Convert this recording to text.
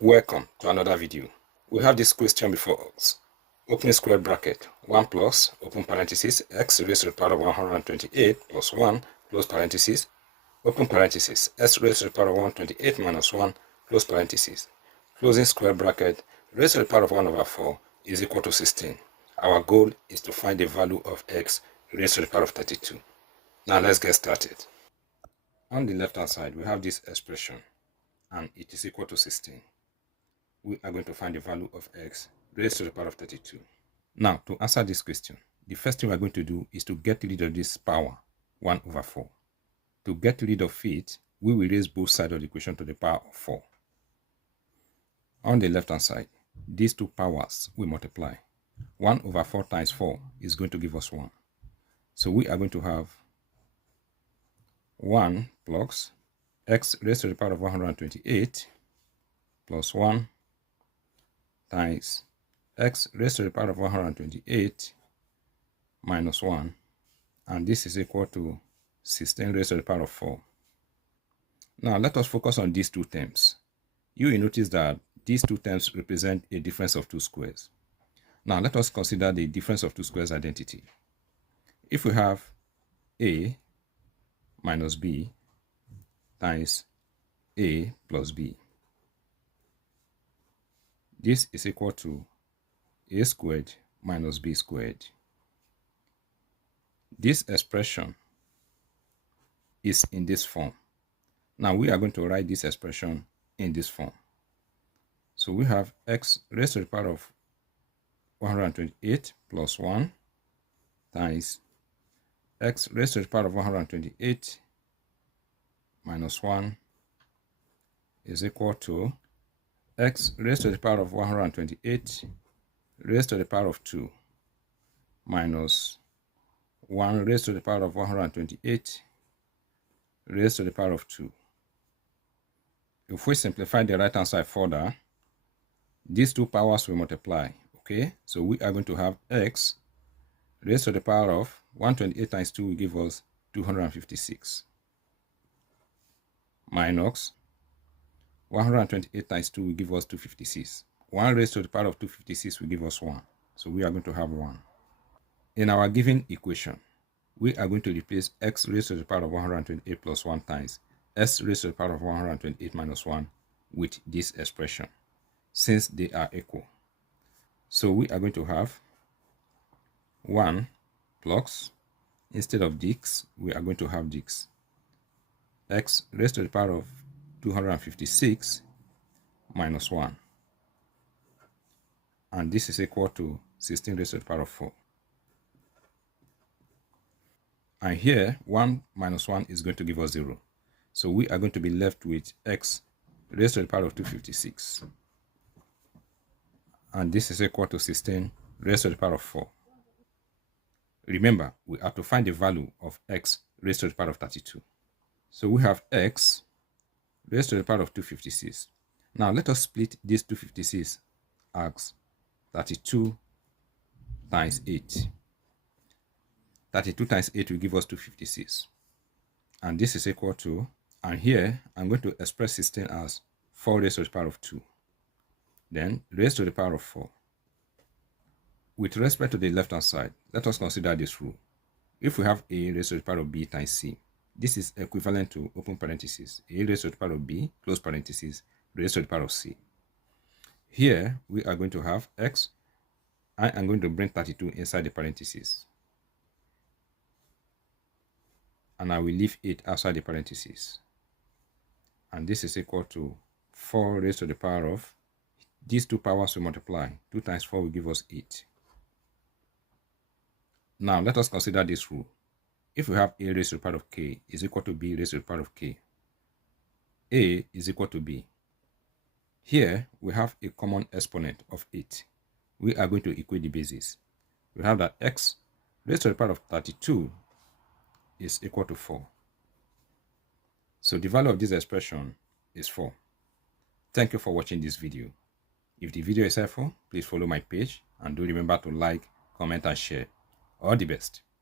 Welcome to another video. We have this question before us. Opening square bracket 1 plus open parenthesis x raised to the power of 128 plus 1 close parenthesis open parenthesis s raised to the power of 128 minus 1 close parenthesis closing square bracket raised to the power of 1 over 4 is equal to 16. Our goal is to find the value of x raised to the power of 32. Now let's get started. On the left hand side we have this expression and it is equal to 16. We are going to find the value of x raised to the power of 32. Now, to answer this question, the first thing we are going to do is to get rid of this power, 1 over 4. To get rid of it, we will raise both sides of the equation to the power of 4. On the left-hand side, these two powers will multiply. 1 over 4 times 4 is going to give us 1. So we are going to have 1 plus x raised to the power of 128 plus 1 times x raised to the power of 128 minus 1, and this is equal to 16 raised to the power of 4. Now let us focus on these two terms. You will notice that these two terms represent a difference of two squares. Now let us consider the difference of two squares identity. If we have a minus b times a plus b, this is equal to a squared minus b squared. This expression is in this form. Now we are going to write this expression in this form. So we have x raised to the power of 128 plus 1 times x raised to the power of 128 minus 1 is equal to x raised to the power of 128 raised to the power of 2 minus 1 raised to the power of 128 raised to the power of 2. If we simplify the right hand side further, these two powers will multiply. Okay, so we are going to have x raised to the power of 128 times 2 will give us 256 minus 128 times 2 will give us 256. 1 raised to the power of 256 will give us 1. So we are going to have 1. In our given equation, we are going to replace x raised to the power of 128 plus 1 times s raised to the power of 128 minus 1 with this expression, since they are equal. So we are going to have 1 plus, instead of this, we are going to have this. X raised to the power of 256 minus 1, and this is equal to 16 raised to the power of 4. And here 1 minus 1 is going to give us 0, so we are going to be left with x raised to the power of 256, and this is equal to 16 raised to the power of 4. Remember, we have to find the value of x raised to the power of 32. So we have x raised to the power of 256. Now let us split this 256 as 32 times 8. 32 times 8 will give us 256. And this is equal to, and here I'm going to express 16 as 4 raised to the power of 2. Then raised to the power of 4. With respect to the left hand side, let us consider this rule. If we have a raised to the power of b times c, this is equivalent to open parenthesis a raised to the power of b close parenthesis raised to the power of c. Here we are going to have x. I am going to bring 32 inside the parenthesis, and I will leave 8 outside the parenthesis, and this is equal to 4 raised to the power of, these two powers will multiply. 2 times 4 will give us 8. Now let us consider this rule. If we have a raised to the power of k is equal to b raised to the power of k, a is equal to b. Here we have a common exponent of 8. We are going to equate the bases. We have that x raised to the power of 32 is equal to 4. So the value of this expression is 4. Thank you for watching this video. If the video is helpful, please follow my page and do remember to like, comment and share. All the best.